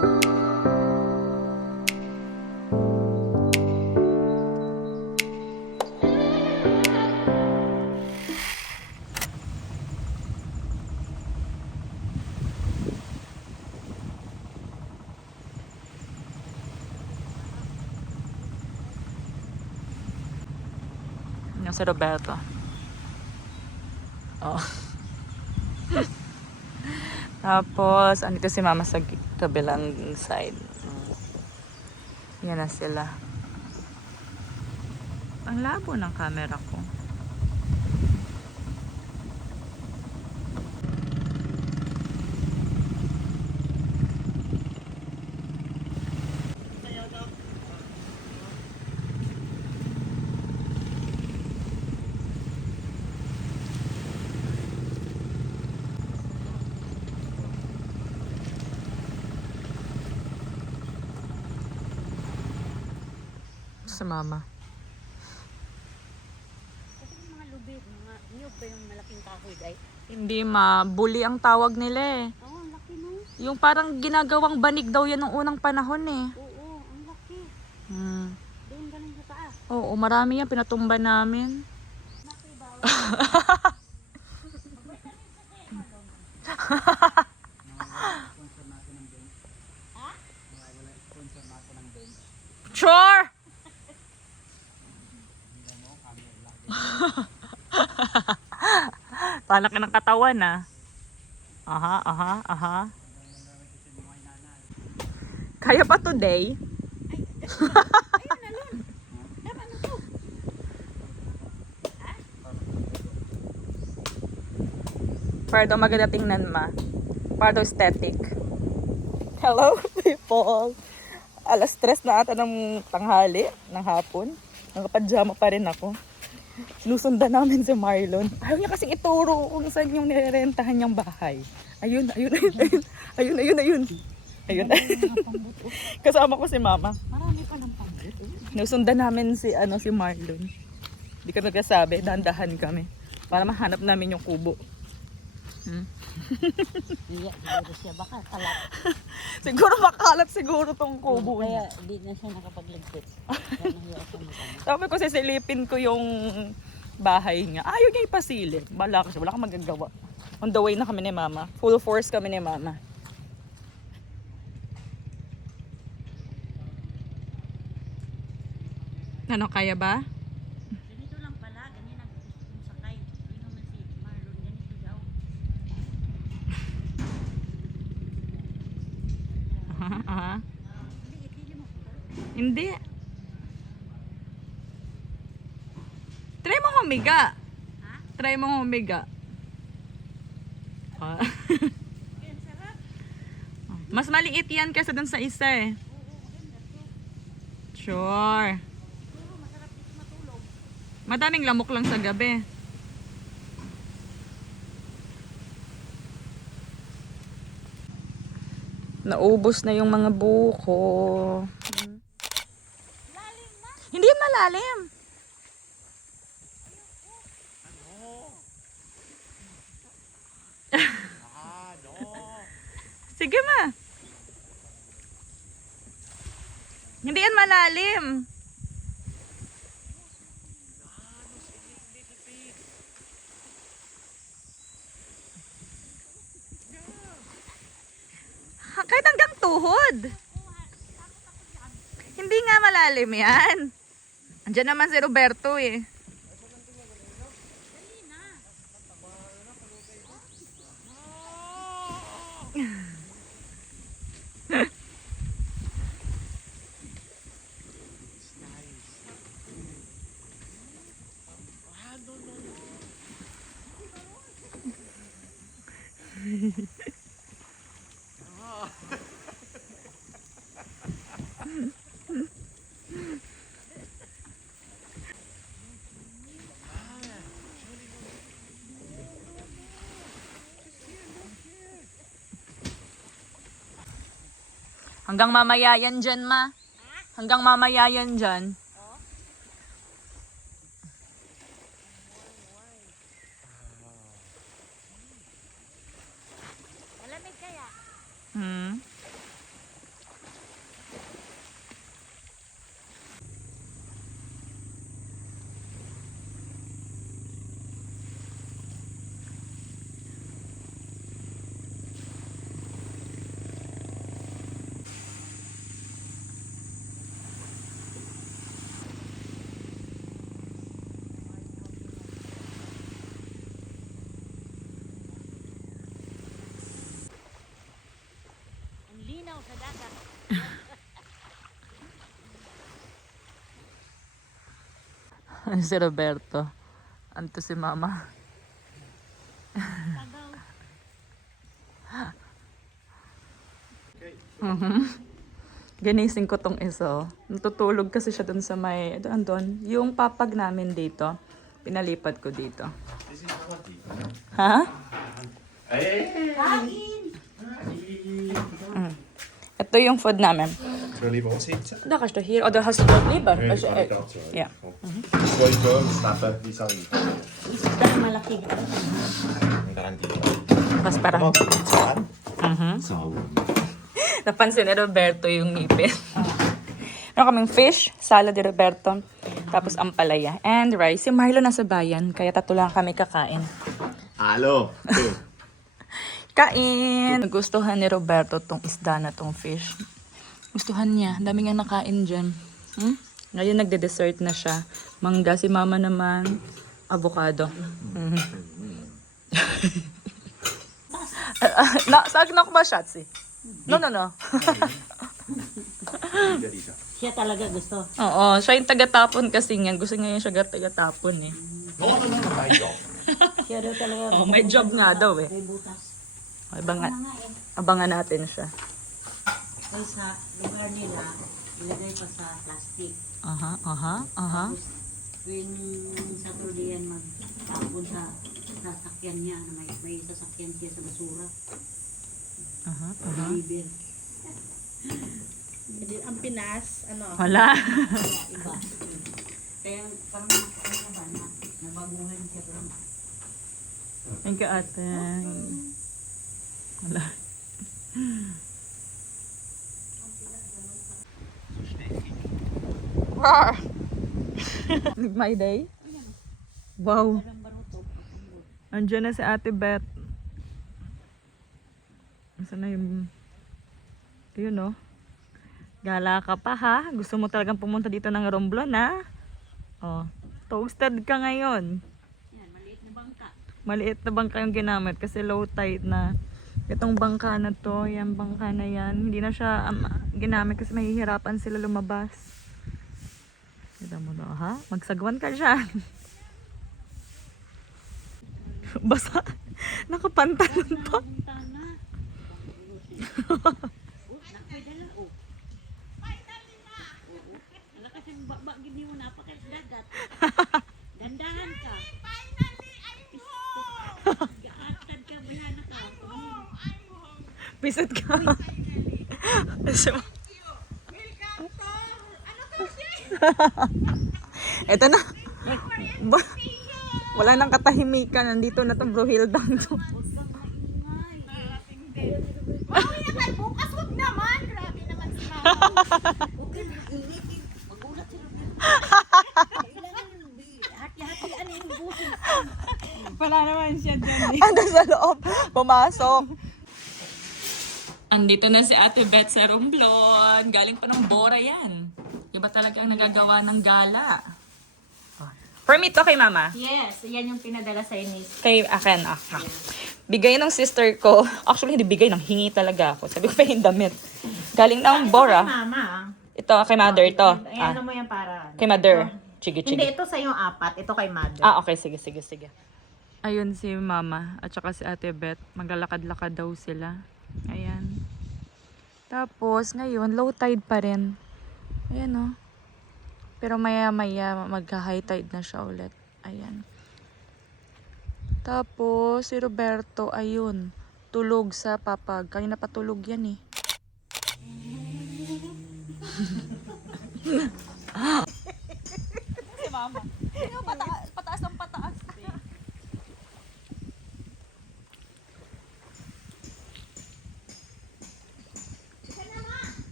Yung si Roberto. Oh. Tapos, andito si Mama sa kabilang side. Yan na sila. Ang labo ng camera ko. Si Mama. Kasi mga lubid, mga niyog ba yung malaking kahoy, guys? Hindi buli ang tawag nila eh. Oo, ang laki no? Yung parang ginagawang banig daw yan nung unang panahon eh. Oo, ang laki. Doon galing sa taas. Oo, marami yan. Pinatumba namin. Sure! Talak ng katawan ah. Aha. Kaya pa today? Ayun, alon. Tama na to. Para daw maganda tingnan Para daw aesthetic. Hello people! Alas 3 na ata ng tanghali, ng hapon. Nakapadyama pa rin ako. Sinusundan namin si Marlon. Ayaw niya kasing ituro kung saan yung nirerentahan niyang bahay. Ayun. Kasama ko si Mama. Marami pa ng pambut. Sinusundan namin si Marlon. Hindi kami nagkasabi, dahan-dahan kami. Para mahanap namin yung kubo. Iya, siguro siya. Baka kalat. Siguro makalat tong kubo. Kaya di na siya nakapagligpit. Kaya nahiya siya magano. Sabi ko sisilipin ko yung bahay niya. Ayaw niya ipasilip. Bala kasi wala kang magagawa. On the way na kami ni Mama. Full force kami ni Mama. Ano, kaya ba? Ganito lang pala. Ganyan ang gusto kong sakay. Hindi naman si Marlon. Ganito daw. Aha. Hindi, itili mo. Hindi. Try mo humiga. Ha? Try mo humiga. Ah. Yan, sarap. Mas maliit yan kaysa dun sa isa eh. Oo, maganda to. Sure. Oo, masarap dito matulog. Madaming lamok lang sa gabi. Naubos na yung mga buko. Lalim na. Hindi yan malalim. Sige ma. Hindi yan malalim. Kahit hanggang tuhod. Hindi nga malalim yan. Andiyan naman si Roberto eh. Hanggang mamaya yan dyan, ma. Hanggang mamaya yan dyan. Malamig kaya. Hmm. sa dagat. Ano si Roberto? Anto si mama. Tagaw. Ginising ko tong isa. Natutulog kasi siya dun sa may, doon. Yung papag namin dito, pinalipat ko dito. Ha? Kain! Ito yung food namin. Ska du liva oss hit? Da kanske hier, och det har stått liber. Ja, Ja. Skål för snabbare, visa in. Dahil malaki. Garanti. Tapos parang, Så. napansin ni Roberto yung ngipin. Meron kaming fish, salad ni Roberto, tapos ampalaya, and rice. Si Marlo nasa bayan, kaya tatlo lang kami kakain. Hallå! Kain! Nagustuhan ni Roberto tong isda na tong fish. Gustuhan niya. Dami nga nakain dyan. Ngayon nagde-dessert na siya. Mangga. Si mama naman, avocado. Sag na ko ba, Shatsi? No. Siya talaga gusto. Oo, siya yung taga-tapon kasi nga. Gusto niya yung siya taga-tapon eh. Siya daw talaga Oh, may job nga daw eh. may butas. Abangan natin siya. Ay sa lugar nila, ilagay pa sa plastic. Aha. Tapos, tuwing Saturday yan magtapon sa sasakyan niya, na may sasakyan siya sa basura. Liber. Ang Pinas, ano? Wala. Kaya iba. Kaya parang ano ba na, nabaguhan siya pero Thank you, ate. Wala. Rawr! My day? Wow. Andiyan na si Ate Beth. Saan na yung... Yun, no? Gala ka pa, ha? Gusto mo talagang pumunta dito ng Romblon, ha? Oh. Toasted ka ngayon. yan, maliit na bangka. Maliit na bangka yung ginamit kasi low tide na. Itong bangka na to, yung bangka na yan, hindi na siya ginamit kasi mahihirapan sila lumabas. Kita mo na, ha? Magsagwan ka dyan. Basa. Nakapantalon pa. Tana. Nakoy dala, oh. Oo. Wala kasi bakit mo napakit dagat. Dandahan ka. Gaatad ka, bayana ka. Visit ka. Ito na. Wala nang katahimikan. Nandito na itong Brohildang to. Bukas wag naman. Grabe naman si Mama. Magulat sila. Hati-hatian yung busin. Wala naman siya dyan eh. Ando sa loob. Pumasok. Andito na si Ate Beth sa Romblon. Galing pa ng Bora yan. Iba talaga ang nagagawa ng gala. Permit to kay mama? Yes, yan yung pinadala sa ni. Kay akin. Bigay ng sister ko. Actually, hindi bigay. Nang hingi talaga ako. Sabi ko pa yung damit. Galing ng Bora. Mama. Ito, kay mother ito. Ayan mo yan para. Kay mother. Sige. Hindi, ito sa yung apat. Ito kay Mother. Okay. Sige. Ayun si mama at saka si Ate Beth. Maglalakad-lakad daw sila. Ayan. Tapos, ngayon, low tide pa rin. Ayan, oh. Pero maya-maya, magka-high tide na siya ulit. Ayan. Tapos, si Roberto, ayun. Tulog sa papag. Kanina patulog yan, eh. Si mama.